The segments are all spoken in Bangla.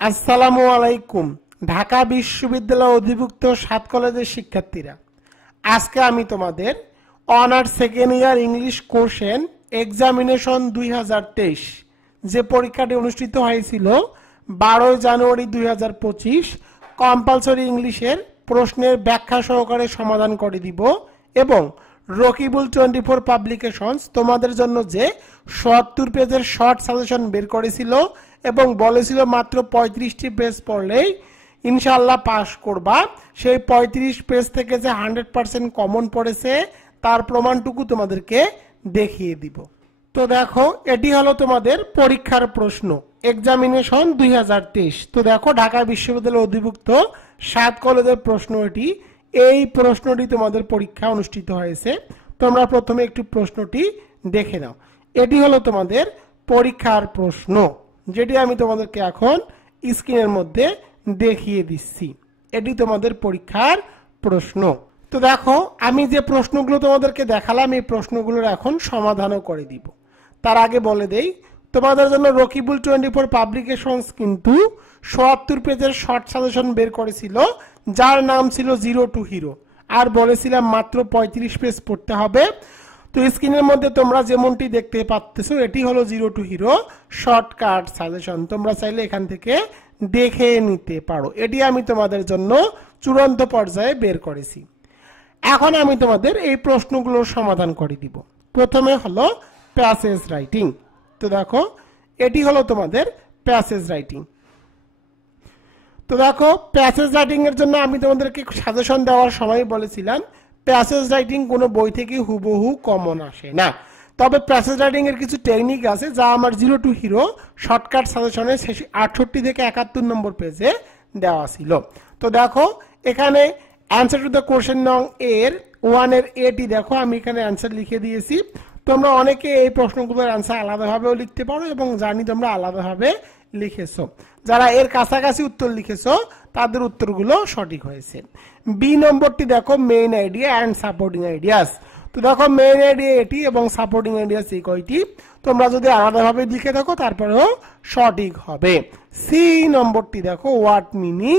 আসসালামু আলাইকুম। ঢাকা বিশ্ববিদ্যালয় অধিভুক্ত 7 কলেজের শিক্ষার্থীরা, আজকে আমি তোমাদের honours second year English question examination 2023 যে পরীক্ষাটি অনুষ্ঠিত হয়েছিল 12 জানুয়ারি 2025 কম্পালসরি ইংলিশের প্রশ্নের ব্যাখ্যা সহকারে সমাধান করে দিব এবং রকিবুল 24 পাবলিকেশনস তোমাদের জন্য যে 70 পেজের শর্ট সাজেশন বের করেছিল এবং বলেছিল মাত্র 35টি পেজ পড়লেই ইনশাআল্লাহ পাস করবা, সেই 35 পেজ থেকে যে 100% কমন পড়েছে তার প্রমাণটুকু তোমাদেরকে দেখিয়ে দিব। তো দেখো, এটি হলো তোমাদের পরীক্ষার প্রশ্ন এক্সামিনেশন 2023। তো দেখো, ঢাকা বিশ্ববিদ্যালয় অধিভুক্ত 7 কলেজের প্রশ্ন এটি। এই প্রশ্নটি তোমাদের পরীক্ষা অনুষ্ঠিত হয়েছে। তোমরা প্রথমে একটু প্রশ্নটি দেখে নাও। এটি হলো তোমাদের পরীক্ষার প্রশ্ন, যেটি আমি তোমাদেরকে এখন স্ক্রিনের মধ্যে দেখিয়ে দিচ্ছি। এটি তোমাদের পরীক্ষার প্রশ্ন। তো দেখো, আমি যে প্রশ্নগুলো তোমাদেরকে দেখালাম এই প্রশ্নগুলোর এখন সমাধানও করে দিব। তার আগে বলে দেই, তোমাদের জন্য রকিবুল 24 পাবলিকেশনস কিন্তু ৭০ পেজের শর্ট সাজেশন বের করেছিল, যার নাম ছিল জিরো টু হিরো, আর বলেছিলাম মাত্র 35 পেজ পড়তে হবে। তো স্ক্রিনের মধ্যে তোমরা যেমনটি দেখতে পাচ্ছ, এটি হলো zero to hero shortcut suggestion. তোমরা চাইলে এখান থেকে দেখে নিতে পারো। এটি আমি তোমাদের জন্য চূড়ান্ত পর্যায়ে বের করেছি। এখন আমি তোমাদের এই প্রশ্নগুলোর সমাধান করে দিব। প্রথমে হলো প্যাসেজ রাইটিং। তো দেখো, এটি হলো তোমাদের প্যাসেজ রাইটিং। তো দেখো, প্যাসেজ রাইটিং এর জন্য আমি তোমাদেরকে সাজেশন দেওয়ার সময় বলেছিলাম প্যাসেজ রাইটিং কোনো বই থেকে হুবহু কমন আসে না, তবে প্যাসেজ রাইটিং এর কিছু টেকনিক আছে যা আমার জিরো টু হিরো শর্টকাট সাজেশনে 68 থেকে 71 নম্বর পেজে দেওয়া ছিল। তো দেখো, এখানে অ্যান্সার টু দ্য কোশ্চেন নং এর 1 এর এটি দেখো, আমি এখানে অ্যান্সার লিখে দিয়েছি। তোমরা অনেকে এই প্রশ্নগুলোর অ্যান্সার আলাদাভাবেও লিখতে পারো এবং জানি তোমরা আলাদাভাবে লিখেছো। যারা এর কাছাকাছি উত্তর লিখেছো তাদের উত্তরগুলো সঠিক হয়েছে। বি নম্বরটি দেখো, main idea and supporting ideas. তো দেখো, মেইন আইডিয়া এটি এবং সাপোর্টিং আইডিয়াস এই কয়টি, তোমরা যদি আলাদাভাবে লিখে থাকো তারপরেও সঠিক হবে। সি নম্বরটি দেখো, what meaning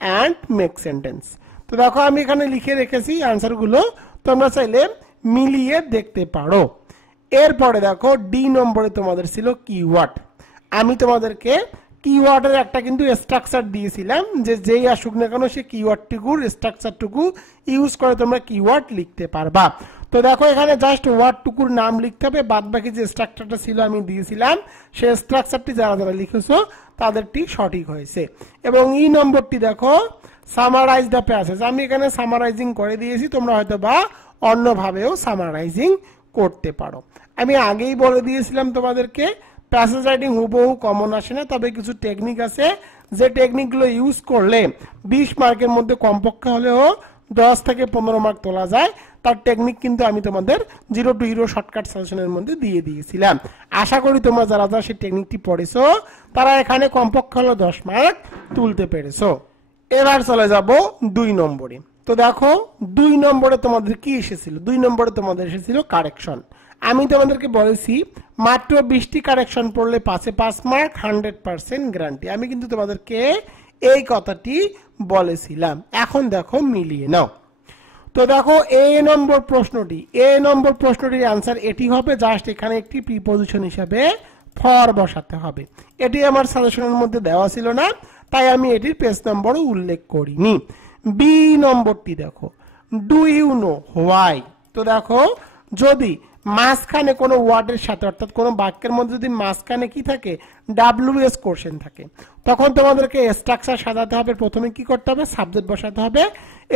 and make sentence. তো দেখো, আমি এখানে লিখে রেখেছি অ্যান্সারগুলো, তোমরা চাইলে মিলিয়ে দেখতে পারো। এরপরে দেখো, ডি নম্বরে তোমাদের ছিল কিওয়ার্ড। আমি তোমাদেরকে কিওয়ার্ডের একটা কিন্তু স্ট্রাকচার দিয়েছিলাম যে যেই আসুক না কেন সে কিওয়ার্ডটুকুর স্ট্রাকচারটুকু ইউজ করে তোমরা কিওয়ার্ড লিখতে পারবা। তো দেখো, এখানে জাস্ট ওয়ার্ডটুকুর নাম লিখতে হবে, বাদ বাকি যে স্ট্রাকচারটা ছিল আমি দিয়েছিলাম সেই স্ট্রাকচারটি যারা যারা লিখেছো তাদেরটি সঠিক হয়েছে। এবং ই নম্বরটি দেখো, সামারাইজ দ্য প্যাসেজ। আমি এখানে সামারাইজিং করে দিয়েছি, তোমরা হয়তো বা অন্যভাবেও সামারাইজিং করতে পারো। আমি আগেই বলে দিয়েছিলাম তোমাদেরকে প্যাসেজ রাইটিং হুবহু কমন আসে না, তবে কিছু টেকনিক আছে যে টেকনিকগুলো ইউজ করলে 20 মার্কের মধ্যে কমপক্ষে হলেও 10 থেকে 15 মার্ক তোলা যায়। তার টেকনিক কিন্তু আমি তোমাদের জিরো টু হিরো শর্টকাট সাজেশনের মধ্যে দিয়ে দিয়েছিলাম। আশা করি তোমরা যারা যারা সেই টেকনিকটি পড়েছো তারা এখানে কমপক্ষে হলেও 10 মার্ক তুলতে পেরেছো। এবার চলে যাব 2 নম্বরে। তো দেখো, 2 নম্বরে তোমাদের কি এসেছিল? 2 নম্বরে তোমাদের এসেছিল কারেকশন। আমি তোমাদেরকে বলেছি মাত্র 20টি কারেকশন পড়লে 5 মার্ক, 100% গ্যারান্টি। আমি কিন্তু তোমাদেরকে এই কথাটি বলেছিলাম। এখন দেখো, মিলিয়ে নাও। তো দেখো, এ নম্বর প্রশ্নটির অ্যান্সার এটি হবে, জাস্ট এখানে একটি প্রিপজিশন হিসাবে ফর বসাতে হবে। এটি আমার সাজেশনের মধ্যে দেওয়া ছিল না, তাই আমি এটির পেজ নম্বরও উল্লেখ করিনি। বি নম্বরটি দেখো, ডু ইউ নো হোয়াই। তো দেখো, যদি মাঝখানে কোনো ওয়ার্ডের সাথে অর্থাৎ কোনো বাক্যের মধ্যে যদি মাঝখানে কি থাকে, ডাব্লিউএস কোশ্চেন থাকে, তখন তোমাদেরকে স্ট্রাকচার সাজাতে হবে। প্রথমে কি করতে হবে? সাবজেক্ট বসাতে হবে,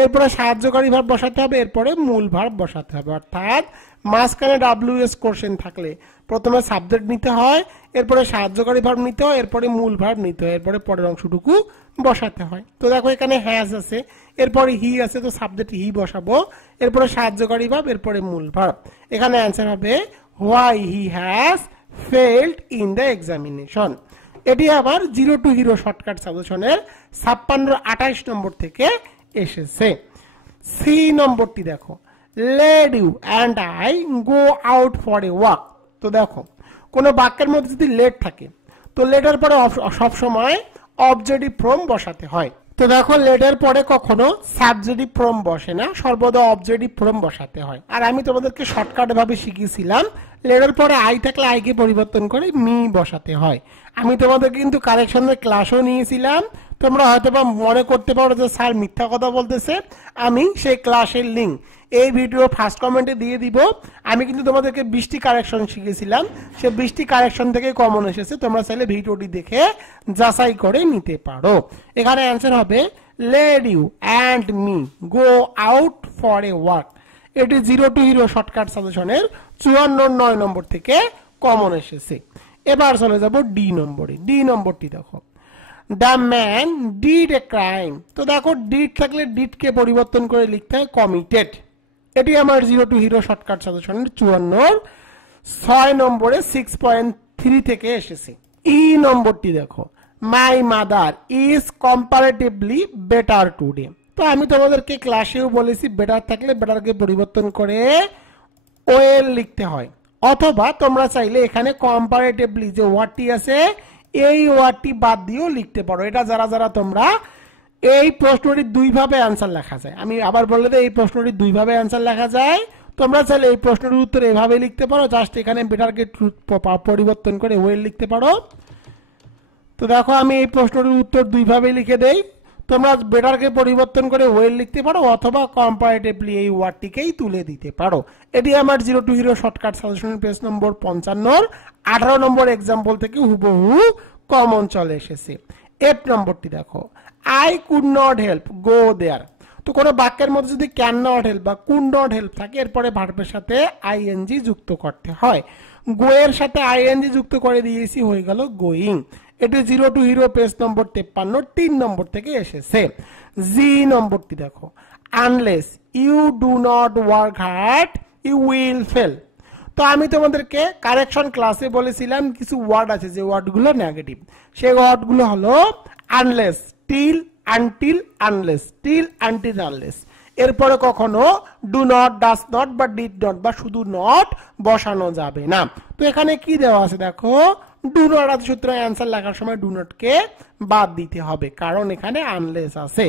এরপরে সাহায্যকারী ভার্ব বসাতে হবে, এরপরে মূল ভার্ব বসাতে হবে। অর্থাৎ মাঝখানে ডাব্লিউএস কোশ্চেন থাকলে প্রথমে সাবজেক্ট নিতে হয়, এরপরে সাহায্যকারী ভার্ব নিতে হয়, এরপরে মূল ভার্ব নিতে হয়, এরপরে পরের অংশটুকু বসাতে হয়। তো দেখো, এখানে হ্যাজ আছে, এরপরে হি আছে, তো সাবজেক্ট হি বসাবো, এরপরে সাহায্যকারী ভার্ব, এরপরে মূল ভার্ব। এখানে অ্যান্সার হবে why he has failed in the examination. এটি আবার জিরো টু হিরো শর্টকাট সাজেশনের 56-28 নম্বর থেকে এসেছে। সি নম্বরটি দেখো, let you and I go out for a walk. তো দেখো, কোনো বাক্যের মধ্যে যদি লেট থাকে তো লেটার পরে সবসময় অবজেক্টিভ ফর্ম বসাতে হয়। তো দেখো লেটের পরে কখনো সাবজেক্টিভ ফর্ম বসে না, সর্বদা অবজেক্টিভ ফর্ম বসাতে হয়। আর আমি তোমাদেরকে শর্টকাট ভাবে শিখিয়েছিলাম লেটের পরে আই থাকলে আইকে পরিবর্তন করে মি বসাতে হয়। আমি তোমাদের কিন্তু কারেকশনের ক্লাসও নিয়েছিলাম, তোমরা হয়তো বা মনে করতে পারো যে স্যার মিথ্যা কথা বলতেছে। আমি সেই ক্লাসের লিঙ্ক এই ভিডিও ফার্স্ট কমেন্টে দিয়ে দিব। আমি কিন্তু তোমাদেরকে 20টি কারেকশন শিখিয়েছিলাম, সে 20টি কারেকশন থেকে কমন এসেছে, তোমরা চাইলে ভিডিওটি দেখে যাচাই করে নিতে পারো। এখানে অ্যান্সার হবে let you and me go out for a walk. এটি 0 টু হিরো শর্টকাট সাজেশনের 54 নম্বর থেকে কমন এসেছে। এবার চলে যাব ডি নম্বরে। ডি নম্বরটি দেখো, the man did a crime. তো দেখো ডিড থাকলে ডিডকে পরিবর্তন করে লিখতে হয় কমিটেড। এটি আমার 0 টু হিরো শর্টকাট সাজেশনের 54 নম্বরে 6.3 থেকে এসেছে। ই নম্বরটি দেখো, my mother is comparatively better today. তো আমি তোমাদেরকে ক্লাসেও বলেছি বেটার থাকলে বেটারকে পরিবর্তন করে ওয়েল লিখতে হয়, অথবা তোমরা চাইলে এখানে কম্পারেটিভলি যে ওয়ার্ডটি আছে এই ওয়ার্ডটি বাদ দিয়েও লিখতে পারো। এটা যারা যারা তোমরা এই প্রশ্নটি দুইভাবে অ্যান্সার লেখা যায়, আমি আবার বললে এই প্রশ্নটি দুইভাবে অ্যান্সার লেখা যায়। তোমরা চাইলে এই প্রশ্নের উত্তর এভাবে লিখতে পারো, জাস্ট এখানে বেটারকে পরিবর্তন করে ওয়েল লিখতে পারো। তো দেখো আমি এই প্রশ্নটির উত্তর দুইভাবে লিখে দেই, তোমরা বেটারকে পরিবর্তন করে ওয়েল লিখতে পারো অথবা কম্পারেটিভলি এই ওয়ার্ডটিকেই তুলে দিতে পারো। এটি আমার 0 টু হিরো শর্টকাট সাজেশনের পেজ নম্বর 55 18 নম্বর এক্সাম্পল থেকে হুবহু কমন চলে এসেছে। এফ নম্বরটি দেখো, আই কুড নট হেল্প গো দেয়ার। তো কোনো বাক্যের মধ্যে যদি ক্যান নট হেল্প বা কুড নট হেল্প থাকে এরপরে ভার্বের সাথে আইএনজি যুক্ত করতে হয়। গো এর সাথে আইএনজি যুক্ত করে দিয়েছি, হয়ে গেল গোয়িং। এটি 0 টু হিরো পেজ নম্বর 53 3 নম্বর থেকে এসেছে। জি নম্বরটি দেখো, unless you do not work hard you will fail. তো আমি তোমাদেরকে কারেকশন ক্লাসে বলেছিলাম কিছু ওয়ার্ড আছে যে ওয়ার্ডগুলো নেগেটিভ, সেই ওয়ার্ডগুলো হলো unless, till, until, unless, till, until, unless. এরপরে কখনো ডু নট, ডাস নট বা ডিড নট বা শুধু নট বসানো যাবে না। তো এখানে কি দেওয়া আছে দেখো, ডু নট আছে, সুতরাং অ্যান্সার লেখার সময় ডু নট কে বাদ দিতে হবে, কারণ এখানে আনলেস আছে।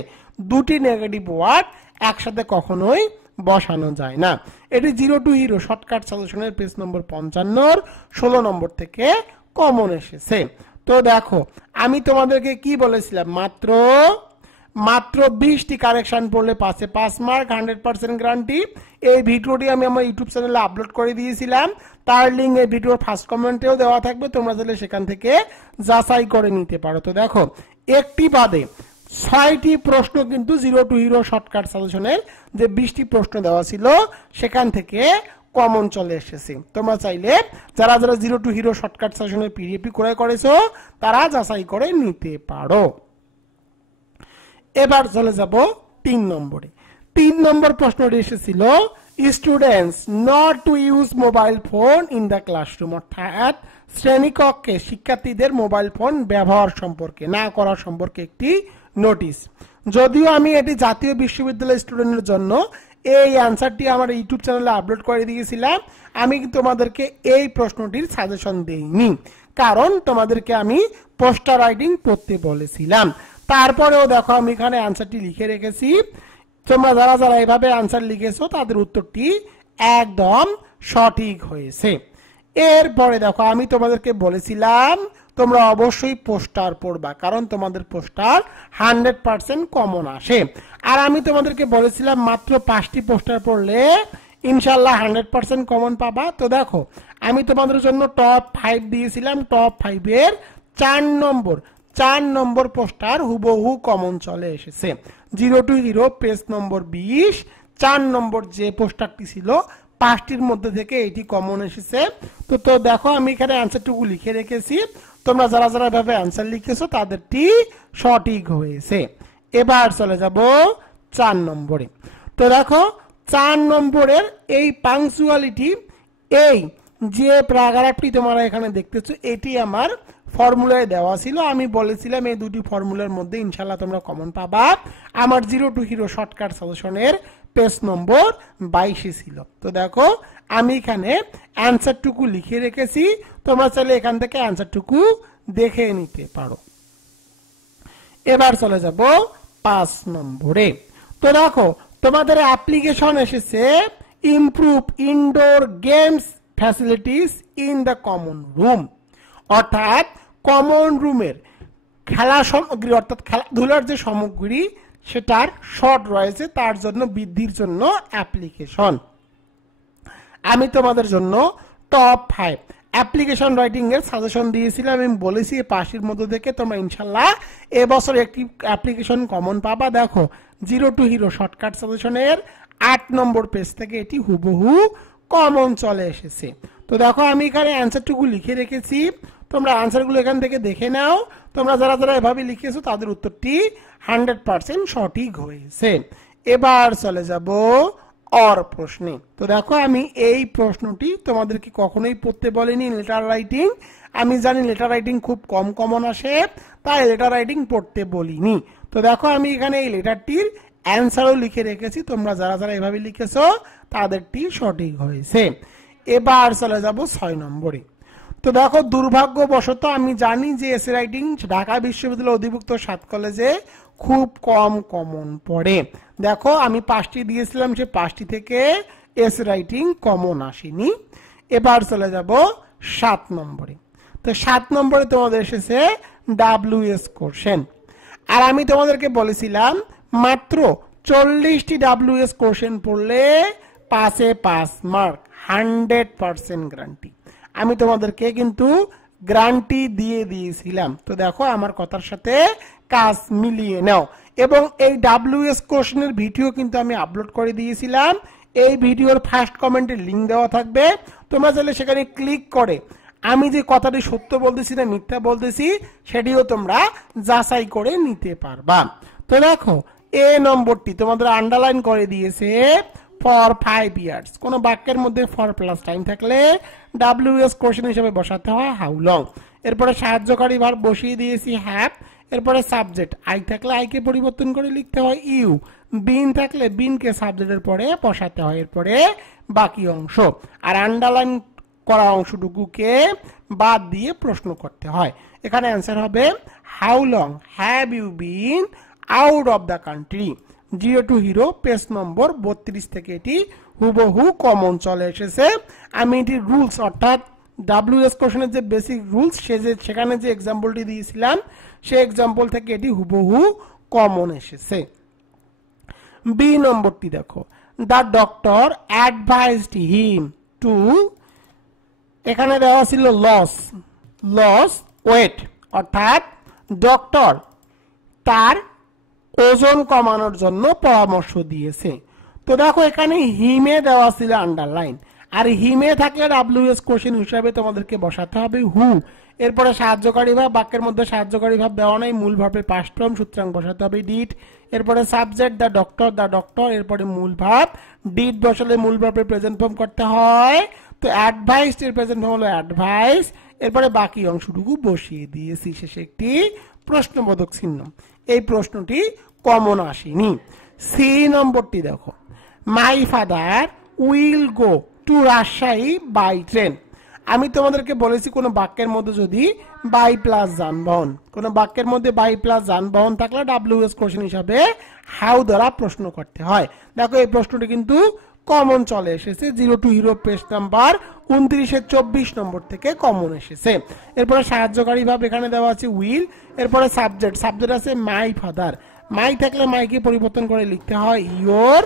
দুটি নেগেটিভ ওয়ার্ড একসাথে কখনোই বসানো যায় না। এটি 0 টু হিরো শর্টকাট সাজেশনের পেজ নম্বর 55 16 নম্বর থেকে কমন এসেছে। তো দেখো আমি তোমাদেরকে কি বলেছিলাম, মাত্র 20টি কারেকশন পড়লে পাশে 5 মার্ক, 100% গ্যারান্টি। এই ভিডিওটি আমি আমার ইউটিউব চ্যানেলে আপলোড করে দিয়েছিলাম, তার লিঙ্ক এই ভিডিওর ফার্স্ট কমেন্টেও দেওয়া থাকবে, তোমরা চাইলে সেখান থেকে যাচাই করে নিতে পারো। তো দেখো একটি বাদে 6টি প্রশ্ন কিন্তু 0 টু হিরো শর্টকাট সাজেশনের যে 20টি প্রশ্ন দেওয়া ছিল সেখান থেকে কমন চলে এসেছে। তোমরা চাইলে যারা যারা 0 টু হিরো শর্টকাট সাজেশনের পিডিএফ ক্রয় করেছো তারা যাচাই করে নিতে পারো। এবার চলে যাব 3 নম্বরে। 3 নম্বর প্রশ্নটি এসেছিল students not to use mobile phone in the classroom, অর্থাৎ শ্রেণীকক্ষে শিক্ষার্থীদের মোবাইল ফোন ব্যবহার সম্পর্কে না করা সম্পর্কে একটি নোটিশ। যদিও আমি এটি জাতীয় বিশ্ববিদ্যালয় স্টুডেন্টের জন্য এই অ্যান্সারটি আমার ইউটিউব চ্যানেলে আপলোড করে দিয়েছিলাম, আমি তোমাদেরকে এই প্রশ্নটির সাজেশন দেইনি, কারণ তোমাদেরকে আমি পোস্টার রাইটিং পড়তে বলেছিলাম। তারপরেও দেখো আমি এখানে অ্যান্সারটি লিখে রেখেছি, তোমরা যারা যারা এইভাবে অ্যান্সার লিখেছো তাদের উত্তরটি একদম সঠিক হয়েছে। এরপরে দেখো আমি তোমাদেরকে বলেছিলাম তোমরা অবশ্যই পোস্টার পড়বা, কারণ তোমাদের পোস্টার 100% কমন আসে। আর আমি তোমাদেরকে বলেছিলাম মাত্র 5টি পোস্টার পড়লে ইনশাল্লাহ 100% কমন পাবা। তো দেখো আমি তোমাদের জন্য টপ 5 দিয়েছিলাম, টপ 5 এর 4 নম্বর পোস্টার হুবহু কমন চলে এসেছে। 0 টু হিরো পেজ নম্বর 20 4 নম্বর যে পোস্টারটি ছিল 5টির মধ্যে থেকে এটি কমন এসেছে। তো দেখো আমি এখানে অ্যান্সারটুকু লিখে রেখেছি, তোমরা যারা যারা ভাবে অ্যান্সার লিখেছো তাদেরটি সঠিক হয়েছে। এবার চলে যাব 4 নম্বরে। তো দেখো 4 নম্বরের এই পাংচুয়ালিটি, এই যে প্যারাগ্রাফটি তোমরা এখানে দেখতেছো এটি আমার ফর্মুলায় দেওয়া ছিল। আমি বলেছিলাম এই দুটি ফর্মুলার মধ্যে ইনশাআল্লাহ তোমরা কমন পাবা। আমার 0 টু হিরো শর্টকাট সাজেশনের পেজ নম্বর 22 ছিল। তো দেখো আমি এখানে অ্যান্সারটুকু লিখে রেখেছি, তোমরা চাইলে এখান থেকে অ্যান্সারটুকু দেখে নিতে পারো। এবার চলে যাব 5 নম্বরে। তো দেখো তোমাদের অ্যাপ্লিকেশন এসেছে improve indoor games facilities in the common room, অর্থাৎ কমন রুমের খেলা সামগ্রী অর্থাৎ খেলাধুলার যে সামগ্রী সেটার শর্ট রয়েছে তার জন্য বৃদ্ধির জন্য অ্যাপ্লিকেশন। আমি তোমাদের জন্য টপ 5 অ্যাপ্লিকেশন রাইটিং এর সাজেশন দিয়েছিলাম। আমি বলেছি 5 এর মধ্যে থেকে তোমরা ইনশাআল্লাহ এবছর একটি অ্যাপ্লিকেশন কমন পাবা। দেখো জিরো টু হিরো শর্টকাট সাজেশনের 8 নম্বর পেজ থেকে এটি হুবহু কমন চলে এসেছে। তো দেখো আমি এখানে অ্যান্সারটুকু লিখে রেখেছি, তোমরা অ্যান্সারগুলো এখান থেকে দেখে নাও। তোমরা যারা যারা এভাবে লিখেছো তাদের উত্তরটি 100% সঠিক হয়েছে। এবার চলে যাব অর প্রশ্নে। তো দেখো আমি এই প্রশ্নটি তোমাদেরকে কখনোই পড়তে বলিনি লেটার রাইটিং। আমি জানি লেটার রাইটিং খুব কম কমন আসে, তাই লেটার রাইটিং পড়তে বলিনি। তো দেখো আমি এখানে এই লেটারটির অ্যান্সারও লিখে রেখেছি, তোমরা যারা যারা এভাবে লিখেছো তাদেরটি সঠিক হয়েছে। এবার চলে যাব 6 নম্বরে। তো দেখো দুর্ভাগ্যবশত আমি জানি যে এসে রাইটিং ঢাকা বিশ্ববিদ্যালয় অধিভুক্ত 7 কলেজে খুব কম কমন পড়ে। দেখো আমি 5টি দিয়েছিলাম, সে 5টি থেকে এসে রাইটিং কমন আসেনি। এবার চলে যাব 7 নম্বরে। তো 7 নম্বরে তোমাদের এসেছে WS কোশ্চেন, আর আমি তোমাদেরকে বলেছিলাম মাত্র 40টি WS কোশ্চেন পড়লে 5-এ 5 মার্ক, 100% গ্যারান্টি। আমি তোমাদেরকে কিন্তু গ্যারান্টি দিয়ে দিয়েছিলাম। তো দেখো আমার কথার সাথে কাজ মিলিয়ে নাও। এবং এই WS কোশ্চেনের ভিডিও কিন্তু আমি আপলোড করে দিয়েছিলাম। এই ভিডিওর ফার্স্ট কমেন্টে লিংক দেওয়া থাকবে, তোমরা চাইলে সেখানে ক্লিক করে আমি যে কথাটি সত্য বলতেছি না মিথ্যা বলতেছি সেটিও তোমরা যাচাই করে নিতে পারবা। তো দেখো এ নম্বরটি তোমাদের আন্ডারলাইন করে দিয়েছে ফর 5 ইয়ার্স। কোন বাক্যের মধ্যে ফর প্লাস টাইম থাকলে WS কোশ্চেন হিসেবে বসাতে হয় হাউ লং। এরপরে সাহায্যকারী ভার্ব বসিয়ে দিয়েছি হ্যাভ। এরপরে সাবজেক্ট আই থাকলে আই কে পরিবর্তন করে লিখতে হয় ইউ। বিন থাকলে বিন কে সাবজেক্টের পরে বসাতে হয়, এরপরে বাকি অংশ। আর আন্ডারলাইন করা অংশটুকুকে বাদ দিয়ে প্রশ্ন করতে হয়। এখানে অ্যান্সার হবে how long have you been out of the country. Zero to hero page number 32 থেকে এটি হুবহু কমন চলে এসেছে। আমি এটি রুলস অর্থাৎ WS কোশ্চেনের যে বেসিক রুলস সেখানে যে এক্সাম্পলটি দিয়েছিলাম সেই এক্সাম্পল থেকে এটি হুবহু কমন এসেছে। বি নম্বরটি দেখো the doctor advised him to, এখানে দেওয়া ছিল লস ওয়েট, অর্থাৎ ডক্টর তার ওজন কমানোর জন্য পরামর্শ দিয়েছে। তো দেখো এখানে হিমে দেওয়া ছিল আন্ডারলাইন, আর হিমে থাকলে WS কোশ্চেন হিসাবে তোমাদেরকে বসাতে হবে হু। এরপরে সাহায্যকারী ভাব, বাক্যের মধ্যে সাহায্যকারী ভাব দেওয়া নাই, মূল ভাবের পাস্ট ফর্ম, সুতরাং বসাতে হবে ডিড। এরপরে সাবজেক্ট দ্য ডক্টর, এরপরে মূল ভাব, ডিড বসালে মূল ভাবের প্রেজেন্ট ফর্ম করতে হয়। তো অ্যাডভাইস এর প্রেজেন্ট ফর্ম হলো অ্যাডভাইস। এরপরে বাকি অংশটুকু বসিয়ে দিয়েছি, শেষে একটি প্রশ্নবোধক চিহ্ন। এই প্রশ্নটি কমন আসেনি। সি নম্বরটি দেখো my father will go to Rajshahi by train. আমি তোমাদেরকে বলেছি কোন বাক্যের মধ্যে যদি বাই প্লাস যানবাহন, কোন বাক্যের মধ্যে বাই প্লাস যানবাহন থাকলে WS কোশ্চেন হিসাবে হাউ দ্বারা প্রশ্ন করতে হয়। দেখো এই প্রশ্নটি কিন্তু কমন চলে এসেছে, zero to hero page number 29-24 নম্বর থেকে কমন এসেছে। এরপরে সাহায্যকারী ভাব এখানে দেওয়া আছে উইল। এরপরে সাবজেক্ট আছে মাই ফাদার, মাই থাকলে মাইকে পরিবর্তন করে লিখতে হয় ইয়োর।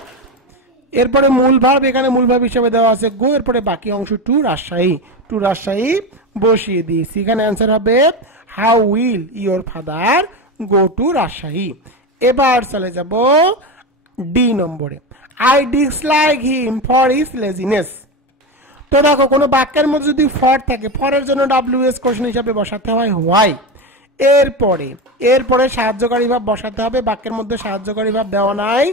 এরপরে মূল ভার্ব, এখানে মূল ভার্ব হিসেবে দেওয়া আছে গো। এরপরে বাকি অংশ টু রাজশাহী বসিয়ে দিয়েছি। এখানে অ্যান্সার হবে how will your father go to Rajshahi. এবার চলে যাব ডি নম্বরে I dislike him for his laziness. তো দেখো কোনো বাক্যের মধ্যে যদি ফর থাকে, ফরের জন্য WS কোশ্চেন হিসাবে বসাতে হয় হোয়াই। এরপরে সাহায্যকারী ভাব বসাতে হবে, বাক্যের মধ্যে সাহায্যকারী ভাব দেওয়া নাই,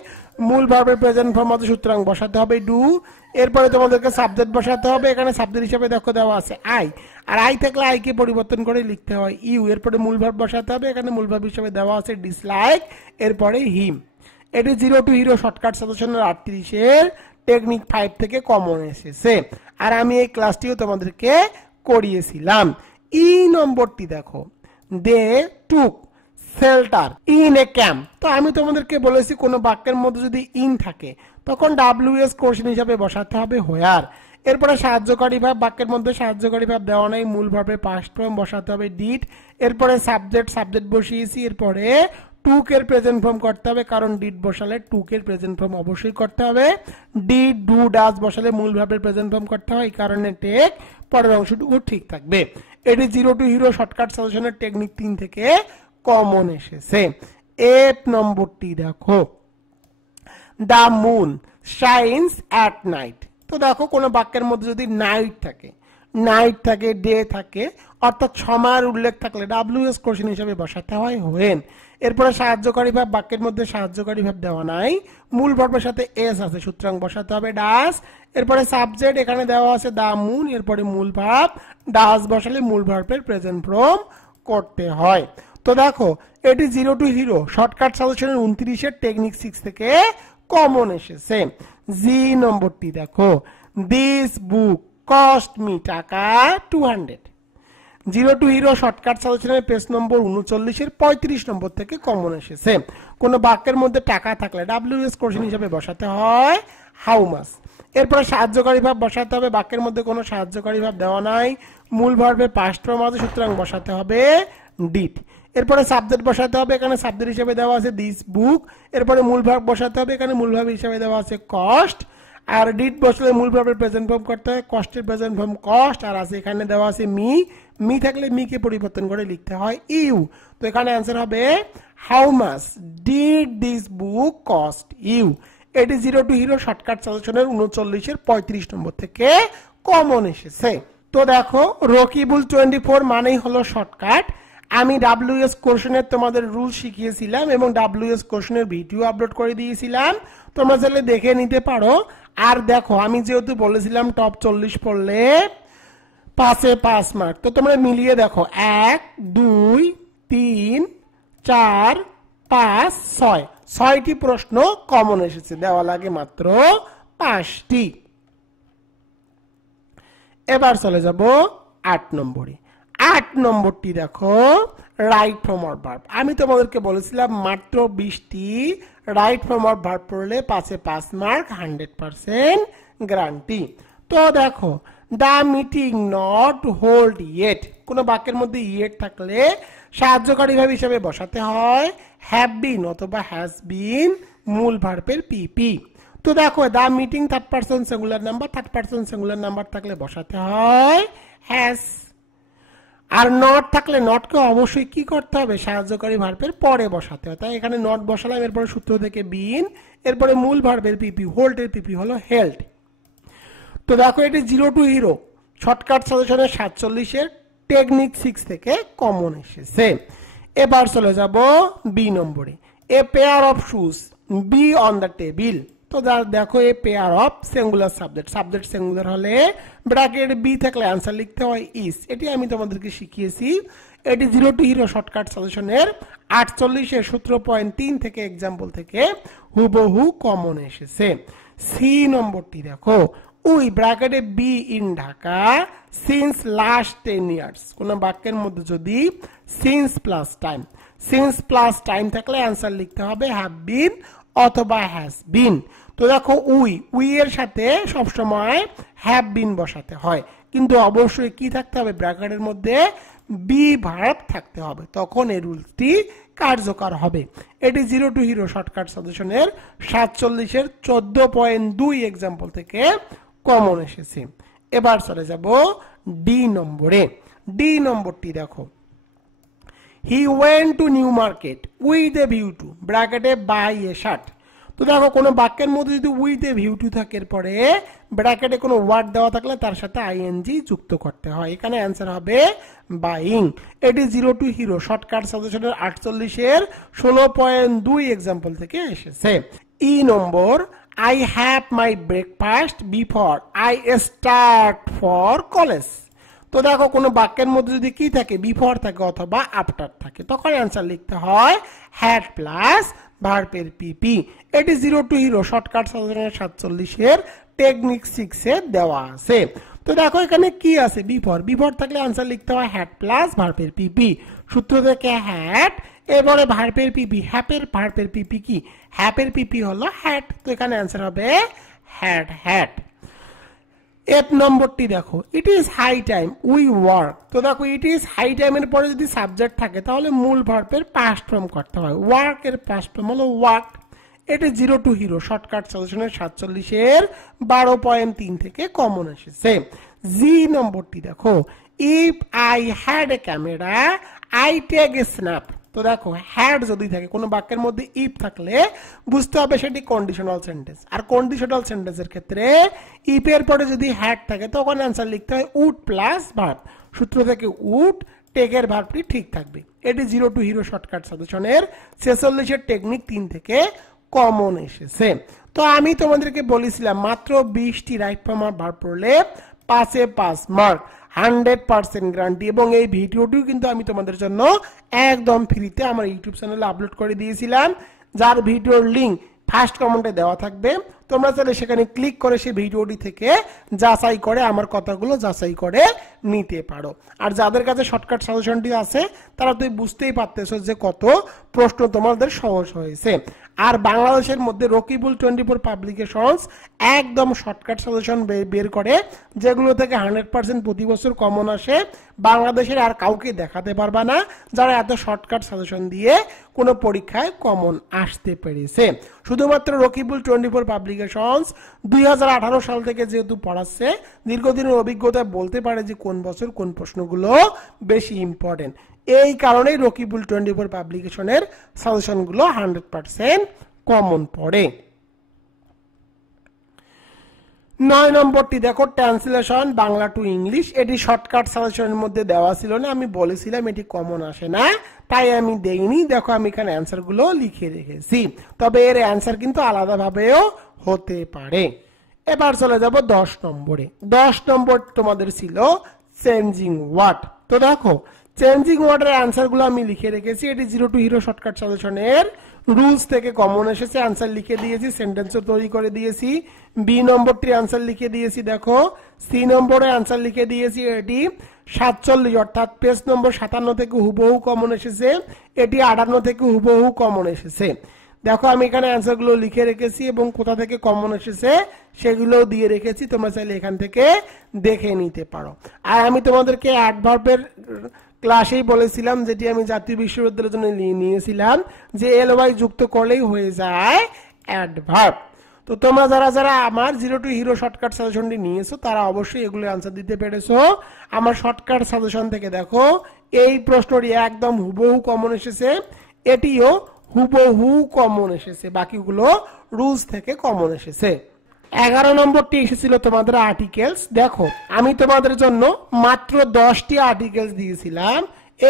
মূল ভার্বের প্রেজেন্ট ফর্ম আছে সুতরাং বসাতে হবে ডু। এরপরে তোমাদেরকে সাবজেক্ট বসাতে হবে, এখানে সাবজেক্ট হিসেবে দেখো দেওয়া আছে আই, আর আই থাকলে আই কে পরিবর্তন করে লিখতে হয় ইউ। এরপরে মূল ভার্ব বসাতে হবে, এখানে মূল ভার্ব হিসেবে দেওয়া আছে ডিসলাইক, এরপরে হিম। এটি জিরো টু হিরো শর্টকাট সাজেশনের 38-এর টেকনিক 5 থেকে কমন এসেছে, আর আমি এই ক্লাসটিও তোমাদেরকে করিয়েছিলাম। ই নম্বরটি দেখো they took shelter in a camp. তো আমি তোমাদেরকে বলেছি কোনো বাক্যের মধ্যে যদি ইন থাকে তখন ডাব্লিউএস কোশ্চেন হিসাবে বসাতে হবে হোয়ার। এরপরে সাহায্যকারী ভাব, বাক্যের মধ্যে সাহায্যকারী ভাব দেওয়া নাই, মূল ভার্বের পাস্ট ফর্ম বসাতে হবে ডিড। এরপরে সাবজেক্ট বসিয়েছি, এরপরে টুক এর প্রেজেন্ট ফর্ম করতে হবে, কারণ ডিড বসালে টুক এর প্রেজেন্ট ফর্ম অবশ্যই করতে হবে। ডিড ডু ডাজ বসালে মূল ভার্বের প্রেজেন্ট ফর্ম করতে হয়, এই কারণে টেক পরের অংশটুকু ঠিক থাকবে। এটি জিরো টু হিরো শর্টকাট সাজেশনের টেকনিক 3 থেকে কমন এসেছে। এক নম্বরটি দেখো, the moon shines at night. তো দেখো কোনো বাক্যের মধ্যে যদি নাইট থাকে ডে থাকে, অর্থাৎ সময়ের উল্লেখ থাকলে ডাব্লিউএস কোশ্চেন হিসেবে বসাতে হয় হোয়েন। এরপরে সাহায্যকারী ভাব, বাক্যের মধ্যে সাহায্যকারী ভাব দেওয়া নাই, মূল ভার্বের সাথে এস আছে, সুতরাং বসাতে হবে ডাস। এরপরে সাবজেক্ট এখানে দেওয়া আছে দ্য মুন, এরপরে মূল ভার্ব ডাস বসালে মূল ভার্বের প্রেজেন্ট ফর্ম করতে হয়। তো দেখো এটি জিরো টু হিরো শর্টকাট সাজেশনের 29 টেকনিক 6 থেকে কমন এসেছে। জি নম্বরটি দেখো, দিস বুক কস্ট মি টাকা 200। জিরো টু হিরো শর্টকাট সাজেশনের পেজ নম্বর 39 35 নম্বর থেকে কমন এসেছে। কোন বাক্যের মধ্যে টাকা থাকলে ডাব্লিউএস কোশ্চেন হিসেবে বসাতে হয় হাউ মাচ। এরপরে সাহায্যকারী ভাব বসাতে হবে, বাক্যের মধ্যে কোনো সাহায্যকারী ভাব দেওয়া নাই, মূল ভার্বের পাস্ট ফর্ম আছে, সুতরাং বসাতে হবে ডিড। এরপরে সাবজেক্ট বসাতে হবে, এখানে সাবজেক্ট হিসেবে দেওয়া আছে দিস বুক। এরপরে মূল ভার্ব বসাতে হবে, এখানে মূল ভার্ব হিসেবে দেওয়া আছে কস্ট। আর ডিড বসলে মূল ভার্বের প্রেজেন্ট ফর্ম করতে হয়, কস্টের প্রেজেন্ট ফর্ম কস্ট। আর আছে এখানে দেওয়া আছে মি থাকলে মি কে পরিবর্তন করে লিখতে হয় ইউ। তো এখানে অ্যান্সার হবে how much did this book cost you. এটি জিরো টু হিরো শর্টকাট সাজেশনের 39 35 নম্বর থেকে কমন এসেছে। তো দেখো রকিবুল 24 মানেই হলো শর্টকাট। আমি ডাব্লিউএস কোশ্চেনের তোমাদের রুল শিখিয়েছিলাম এবং ডাব্লিউএস কোশ্চেনের ভিডিও আপলোড করে দিয়েছিলাম, তোমরা চাইলে দেখে নিতে পারো। আর দেখো আমি যেহেতু বলেছিলাম টপ 40 পড়লে 5-এ 5 মার্ক, তো তোমরা মিলিয়ে দেখো 1 2 3 4 5 6 6টি প্রশ্ন কমন এসেছে, দেওয়া লাগে মাত্র 5টি। এবার চলে যাব 8 নম্বরে। 8 নম্বরটি দেখো, রাইট ফর্ম অফ ভার্ব। আমি তোমাদেরকে বলেছিলাম মাত্র 20টি রাইট ফর্ম অফ ভার্ব পড়লে 5-এ 5 মার্ক 100% গ্যারান্টি। তো দেখো the meeting not hold yet, কোন বাক্যের মধ্যে ইয়েট থাকলে সাহায্যকারী ভাব হিসেবে বসাতে হয় হ্যাভ বিন অথবা হ্যাজ বিন, মূল ভার্বের পিপি। তো দেখো the meeting third person singular number, third person singular number থাকলে বসাতে হয় হ্যাজ। আর নট থাকলে নটকে অবশ্যই কি করতে হবে, সাহায্যকারী ভার্বের পরে বসাতে হয়। তাই এখানে নট বসালাম, এরপরে সূত্র থেকে বিন, এরপরে মূল ভার্বের পিপি, হোল্ডের পিপি হলো হেল্ড। তো দেখো এটি জিরো টু হিরো শর্টকাট সাজেশনের 47 টেকনিক 6 থেকে কমন এসেছে। এবার চলে যাব বি নম্বরে। A pair of shoes be on the table. তো দেখো a pair of singular subject singular হলে ব্র্যাকেট বি থাকলে আনসার লিখতে হয় ইস। এটি আমি তোমাদেরকে শিখিয়েছি। এটি জিরো টু হিরো শর্টকাট সাজেশনের 48 17.3 থেকে এক্সাম্পল থেকে হুবহু কমন এসেছে। সি নম্বরটি দেখো, উই ব্র্যাকেটে be in Dhaka since last 10 years. কোন বাক্যের মধ্যে যদি সিন্স প্লাস টাইম থাকলে আনসার লিখতে হবে হ্যাভ বিন অথবা হ্যাজ বিন। তো দেখো উই এর সাথে সবসময় হ্যাভ বিন বসাতে হয়, কিন্তু অবশ্যই কি থাকতে হবে, ব্র্যাকেটের মধ্যে বি ভার্ব থাকতে হবে, তখন এই রুলটি কার্যকর হবে। এটি জিরো টু হিরো শর্টকাট সাজেশনের 47 14.2 এক্সাম্পল থেকে কমন এসেছে। এবার চলে যাব ডি নম্বরে। ডি নম্বরটি দেখো, he went to new market with a view to ব্র্যাকেটে বাই এ শার্ট। তো দেখো কোনো বাক্যের মধ্যে যদি উইথ এ ভিউ টু থাকে, পরে ব্র্যাকেটে কোনো ওয়ার্ড দেওয়া থাকলে তার সাথে আইএনজি যুক্ত করতে হয়, এখানে অ্যান্সার হবে বাইং। এটি জিরো টু হিরো শর্টকাট সাজেশনের 48 16.2 এক্সাম্পল থেকে এসেছে। ই নম্বর, I have my breakfast before I start for college। তো দেখো কোনো বাক্যের মধ্যে যদি কি থাকে, বিফোর থাকে অথবা আফটার থাকে, তখন অ্যান্সার লিখতে হয় হ্যাড প্লাস ভার্বের পিপি। এটি জিরো টু হিরো শর্টকাট সাজেশনের 47 টেকনিক 6 এ দেওয়া আছে। তো দেখো এখানে কি আছে, বিফোর থাকলে আনসার লিখতে হয় হ্যাড প্লাস ভার্বের পিপি, সূত্র থেকে হ্যাড, এবারে ভার্বের পিপি, হ্যাপের ভার্বের পিপি কি? হ্যাপের পিপি হলো হ্যাট, তো এখানে অ্যান্সার হবে হ্যাড হ্যাট। 8 নম্বরটি দেখো, it is high time we work. তো দেখো ইট ইজ হাই টাইমের পরে যদি সাবজেক্ট থাকে তাহলে মূল ভার্বের পাস্ট ফর্ম করতে হয়। ওয়ার্ক এর পাস্ট ফর্ম হলো ওয়ার্কড। এটি 0 টু হিরো শর্টকাট সাজেশনের 47 12.3 থেকে কমন এসেছে। জি নম্বরটি দেখো, if I had a camera I take a snap. তো দেখো হ্যাড যদি থাকে কোনো বাক্যের মধ্যে ইফ থাকলে বুঝতে হবে সেটি কন্ডিশনাল সেন্টেন্স, আর কন্ডিশনাল সেন্টেন্সের ক্ষেত্রে ইফ এর পরে যদি হ্যাড থাকে তখন অ্যান্সার লিখতে হয় উড প্লাস ভার্ব। সূত্র থেকে উড, টেকের ভার্বটি ঠিক থাকবে। এটি 0 টু হিরো শর্টকাট সাজেশনের 46 টেকনিক 3 থেকে কমন এসেছে। তো আমি তোমাদেরকে বলেছিলাম মাত্র 20টি রাইট ফর্ম ভার্ব পড়লে 5-এ 5 মার্ক, 100% গ্যারান্টি। এবং এই ভিডিওটিও কিন্তু আমি তোমাদের জন্য একদম ফ্রিতে আমার ইউটিউব চ্যানেলে আপলোড করে দিয়েছিলাম, যার ভিডিওর লিঙ্ক ফার্স্ট কমেন্টে দেওয়া থাকবে। তোমরা চাইলে সেখানে ক্লিক করে সেই ভিডিওটি থেকে যাচাই করে আমার কথাগুলো যাচাই করে নিতে পারো। আর যাদের কাছে শর্টকাট সাজেশনটি আছে তারা তো বুঝতেই পারতেছো যে কত প্রশ্ন তোমাদের সহজ হয়েছে। আর বাংলাদেশের মধ্যে রকিবুল 24 পাবলিকেশনস একদম শর্টকাট সাজেশন বের করে, যেগুলো থেকে 100% প্রতি বছর কমন আসে। বাংলাদেশের আর কাউকে দেখাতে পারবা না যারা এত শর্টকাট সাজেশন দিয়ে কোনো পরীক্ষায় কমন আসতে পেরেছে। শুধুমাত্র রকিবুল 24 পাবলিকেশনস 2018 সাল থেকে যেহেতু পড়াচ্ছে, দীর্ঘদিনের অভিজ্ঞতা বলতে পারে যে কোন বছর কোন প্রশ্নগুলো বেশি ইম্পর্টেন্ট। এই কারণেই রকিবুল 24 পাবলিকেশনের সাজেশনগুলো 100% কমন পড়ে। 9 নম্বরটি দেখো, ট্রান্সলেশন বাংলা টু ইংলিশ। এটি শর্টকাট সাজেশনের মধ্যে দেওয়া ছিল না, আমি বলেছিলাম এটি কমন আসে না তাই আমি দেইনি। দেখো আমি এখানে অ্যান্সারগুলো লিখে রেখেছি, তবে এর অ্যান্সার কিন্তু আলাদাভাবেও হতে পারে। এবার চলে যাব 10 নম্বরে। 10 নম্বর তোমাদের ছিল চেঞ্জিং ওয়ার্ড। তো দেখো চেঞ্জিং ওয়ার্ডের অ্যান্সারগুলো আমি লিখে রেখেছি। এটি 0 টু হিরো শর্টকাট সাজেশনের রুলস থেকে কমন এসেছে। অ্যান্সার লিখে দিয়েছি, সেন্টেন্সও তৈরি করে দিয়েছি। বি নম্বরটির অ্যান্সার লিখে দিয়েছি। দেখো সি নম্বরে অ্যান্সার লিখে দিয়েছি। এটি 47 অর্থাৎ পেজ নম্বর 57 থেকে হুবহু কমন এসেছে। এটি 58 থেকে হুবহু কমন এসেছে। দেখো আমি এখানে অ্যান্সারগুলো লিখে রেখেছি এবং কোথা থেকে কমন এসেছে সেগুলো দিয়ে রেখেছি, তোমরা চাইলে এখান থেকে দেখে নিতে পারো। আর আমি তোমাদেরকে অ্যাডভার্বের ক্লাসেই বলেছিলাম, যেটি আমি জাতীয় বিশ্ববিদ্যালয়ের জন্য নিয়েছিলাম, যে এলওয়াই যুক্ত করলেই হয়ে যায় অ্যাডভার্ব। তো তোমরা যারা যারা আমার 0 টু হিরো শর্টকাট সাজেশনটি নিয়েছো তারা অবশ্যই এগুলো আনসার দিতে পেরেছো। আমার শর্টকাট সাজেশন থেকে দেখো এই প্রশ্নটি একদম হুবহু কমন এসেছে, এটিও হুবহু কমন এসেছে, বাকিগুলো রুলস থেকে কমন এসেছে। 11 নম্বরটি এসেছিল তোমাদের আর্টিকেলস। দেখো আমি তোমাদের জন্য মাত্র 10টি আর্টিকেলস দিয়েছিলাম,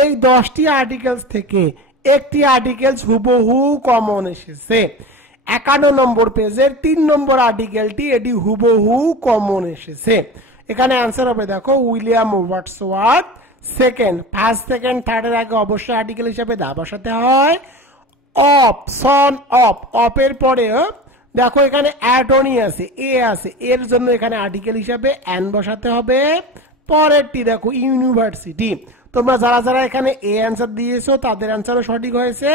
এই 10টি আর্টিকেলস থেকে একটি আর্টিকেলস হুবহু কমন এসেছে। 51 নম্বর পেজের 3 নম্বর আর্টিকেলটি এটি হুবহু কমন এসেছে। এখানে অ্যান্সার হবে দেখো William Wordsworth. Second, first, second, থার্ডের আগে অবশ্যই আর্টিকেল হিসাবে দা বসাতে হয়। অফ, সন অফ, অফের পরে দেখো এখানে অ্যাটর্নি আছে, এ আছে, এর জন্য এখানে আর্টিকেল হিসাবে অ্যান বসাতে হবে। পরেরটি দেখো ইউনিভার্সিটি। তোমরা যারা যারা এখানে এ অ্যান্সার দিয়েছো তাদের অ্যান্সারও সঠিক হয়েছে,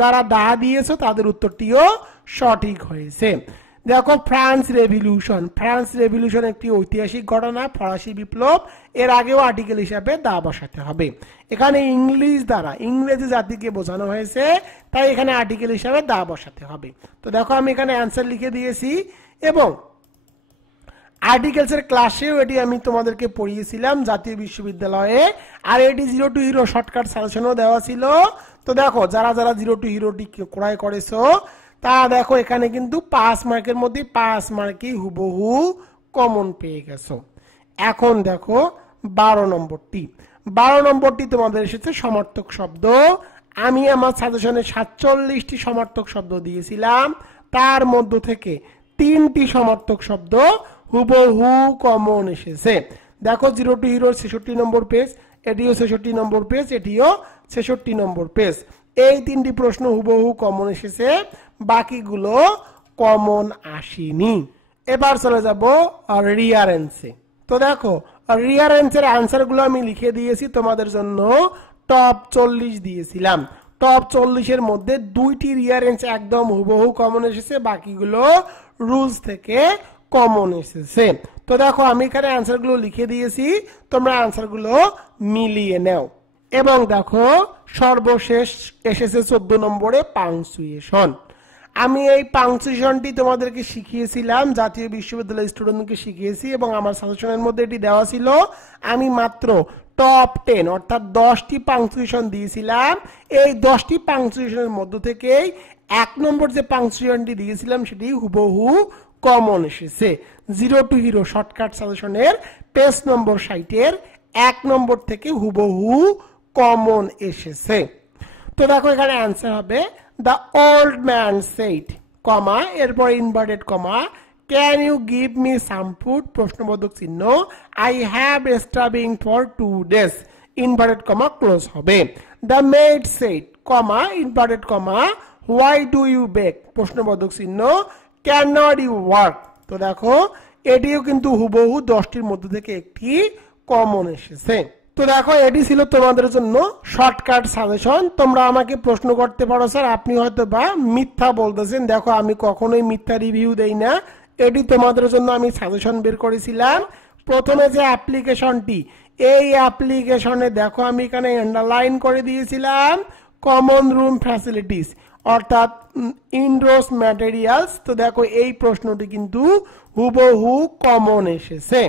যারা দা দিয়েছো তাদের উত্তরটিও সঠিক হয়েছে। দেখো ফ্রান্স রেভলিউশন। ফ্রান্স রেভলিউশন একটি ঐতিহাসিক ঘটনা, ফরাসি বিপ্লব, এর আগেও আর্টিকেল হিসাবে দা বসাতে হবে। এখানে ইংলিশ দ্বারা ইংরেজি জাতিকে বোঝানো হয়েছে, তাই এখানে আর্টিকেল হিসাবে দা বসাতে হবে। তো দেখো আমি এখানে অ্যান্সার লিখে দিয়েছি এবং আর্টিকেলসের ক্লাসেও এটি আমি তোমাদেরকে পড়িয়েছিলাম জাতীয় বিশ্ববিদ্যালয়ে, আর এটি 0 টু হিরো শর্টকাট সাজেশনও দেওয়া ছিল। তো দেখো যারা যারা 0 টু হিরোটি ক্রয় করেছো তারা দেখো এখানে কিন্তু 5 মার্কের মধ্যে 5 মার্কই হুবহু কমন পেয়ে গেছো। এখন দেখো 12 নম্বরটি। 12 নম্বরটি তোমাদের এসেছে সমার্থক শব্দ। আমি আমার সাজেশনে 47টি সমার্থক শব্দ দিয়েছিলাম, তার মধ্য থেকে 3টি সমার্থক শব্দ হুবহু কমন এসেছে। দেখো 0 টু হিরোর 66 নম্বর পেজ, এটিও 66 নম্বর পেজ, এটিও 66 নম্বর পেজ। এই 3টি প্রশ্ন হুবহু কমন এসেছে, বাকিগুলো কমন আসেনি। এবার চলে যাব রিয়ারেন্সে। তো দেখো রিয়ারেন্সের অ্যান্সারগুলো আমি লিখে দিয়েছি তোমাদের জন্য, টপ 40 দিয়েছিলাম। টপ 40-এর মধ্যে 2টি রিয়ারেঞ্জ একদম হুবহু কমন এসেছে, বাকিগুলো রুলস থেকে কমন এসেছে। তো দেখো আমি এখানে অ্যান্সারগুলো লিখে দিয়েছি, তোমরা অ্যান্সারগুলো মিলিয়ে নাও। এবং দেখো সর্বশেষ এসেছে 14 নম্বরে পাংচুয়েশন। আমি এই পাংচুয়েশনটি তোমাদেরকে শিখিয়েছিলাম, জাতীয় বিশ্ববিদ্যালয়ের স্টুডেন্টকে শিখিয়েছি এবং আমার সাজেশনের মধ্যে এটি দেওয়া ছিল। আমি মাত্র টপ 10 অর্থাৎ 10টি পাংচুয়েশন দিয়েছিলাম। এই 10টি পাংচুয়েশনের মধ্য থেকেই 1 নম্বর যে পাংচুয়েশনটি দিয়েছিলাম সেটি হুবহু কমন এসেছে। জিরো টু হিরো শর্টকাট সাজেশনের পেজ নম্বর 60-এর 1 নম্বর থেকে হুবহু কমন এসেছে। তো দেখো এখানে অ্যান্সার হবে the old man said, comma এরপর inverted comma, can you give me some food, প্রশ্নবোধক চিহ্ন, I have starving for 2 days, inverted comma close হবে। The maid said, comma inverted comma, why do you bake, প্রশ্নবোধক চিহ্ন, ক্যান নট ইউ ওয়ার্ক। তো দেখো এটিও কিন্তু হুবহু 10টির মধ্যে থেকে একটি কমন এসেছে। তো দেখো এটি ছিল তোমাদের জন্য শর্টকাট সাজেশন। তোমরা আমাকে প্রশ্ন করতে পারো স্যার আপনি হয়তো বা মিথ্যা বলতেছেন। দেখো আমি কখনোই মিথ্যা রিভিউ দেই না, এটি তোমাদের জন্য আমি সাজেশন বের করেছিলাম। প্রথমে যে অ্যাপ্লিকেশনটি, এই অ্যাপ্লিকেশনে দেখো আমি এখানে আন্ডারলাইন করে দিয়েছিলাম কমন রুম ফ্যাসিলিটিস অর্থাৎ ইনডোরস ম্যাটেরিয়ালস। তো দেখো এই প্রশ্নটি কিন্তু হুবহু কমন এসেছে।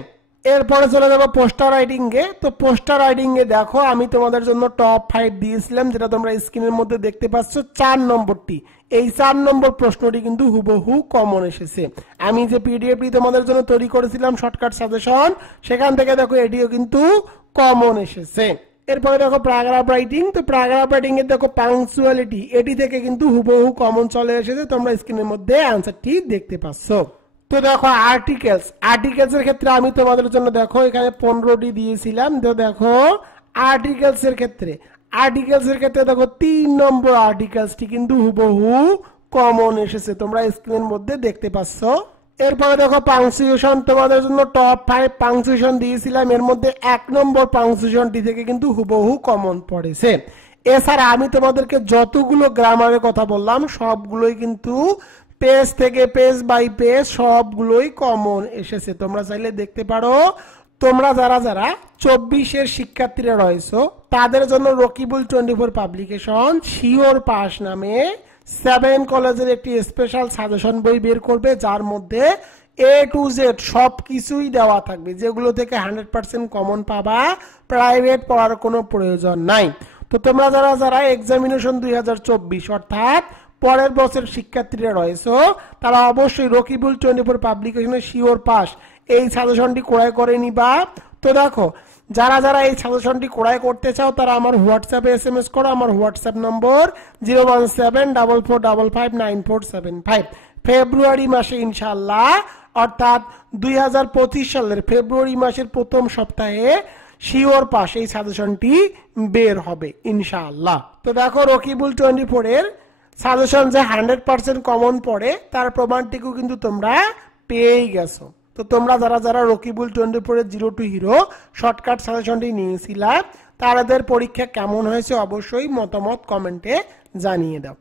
এরপরে চলে যাবো পোস্টার রাইটিং এ। তো পোস্টার রাইটিং এ দেখো আমি তোমাদের জন্য টপ 5 দিয়েছিলাম, যেটা তোমরা স্ক্রিনের মধ্যে দেখতে পাচ্ছ। 4 নম্বরটি, এই 4 নম্বর প্রশ্নটি কিন্তু হুবহু কমন এসেছে। আমি যে পিডিএফটি তোমাদের জন্য তৈরি করেছিলাম শর্টকাট সাজেশন, সেখান থেকে দেখো এটিও কিন্তু কমন এসেছে। এরপরে দেখো প্যারাগ্রাফ রাইটিং। তো প্যারাগ্রাফ রাইটিং এর দেখো পাংচুয়ালিটি, এটি থেকে কিন্তু হুবহু কমন চলে এসেছে, তোমরা স্ক্রিনের মধ্যে অ্যান্সারটি দেখতে পাচ্ছ। তো দেখো আর্টিকেলস, আর্টিকেলস এর ক্ষেত্রে আমি তোমাদের জন্য দেখো এখানে 15টি দিয়েছিলাম। তো দেখো আর্টিকেলস এর ক্ষেত্রে দেখো 3 নম্বর আর্টিকেলসটি কিন্তু হুবহু কমন এসেছে, তোমরা স্ক্রিনের মধ্যে দেখতে পাচ্ছ। এরপরে দেখো পাংচুয়েশন, তোমাদের জন্য টপ 5 পাংচুয়েশন দিয়েছিলাম, এর মধ্যে 1 নম্বর পাংচুয়েশনটি থেকে কিন্তু হুবহু কমন পড়েছে। এছাড়া আমি তোমাদেরকে যতগুলো গ্রামারের কথা বললাম সবগুলোই কিন্তু পেজ থেকে পেজ বাই পেজ সবগুলোই কমন এসেছে, তোমরা চাইলে দেখতে পারো। তোমরা যারা 24-এর শিক্ষার্থীরা রয়েছে তাদের জন্য রকিবুল 24 পাবলিকেশন শিওর পাস নামে 7 কলেজের একটি স্পেশাল সাজেশন বই বের করবে, যার মধ্যে A to Z সবকিছুই দেওয়া থাকবে, যেগুলো থেকে 100% কমন পাবা, প্রাইভেট পড়ার কোনো প্রয়োজন নাই। তো তোমরা যারা এক্সামিনেশন 2024 অর্থাৎ পরের বছর শিক্ষার্থীরা রয়েছে তারা অবশ্যই রকিবুল 24 পাবলিকেশনের শিওর পাস এই সাজেশনটি ক্রয় করে নিবা। তো দেখো যারা এই সাজেশনটি ক্রয় করতে চাও তারা আমার হোয়াটসঅ্যাপে SMS করো। আমার হোয়াটসঅ্যাপ নম্বর 01744559475। ফেব্রুয়ারি মাসে ইনশাআল্লাহ অর্থাৎ 2025 সালের ফেব্রুয়ারি মাসের প্রথম সপ্তাহে শিওর পাস এই সাজেশনটি বের হবে ইনশাআল্লাহ। তো দেখো রকিবুল 24 এর সাজেশন যে 100% কমন পড়ে তার প্রমাণটিও কিন্তু তোমরা পেয়েই গেছো। তো তোমরা যারা রকিবুল 24 এর জিরো টু হিরো শর্টকাট সাজেশনটি নিয়েছিলা তাদের পরীক্ষা কেমন হয়েছে অবশ্যই মতামত কমেন্টে জানিয়ে দাও।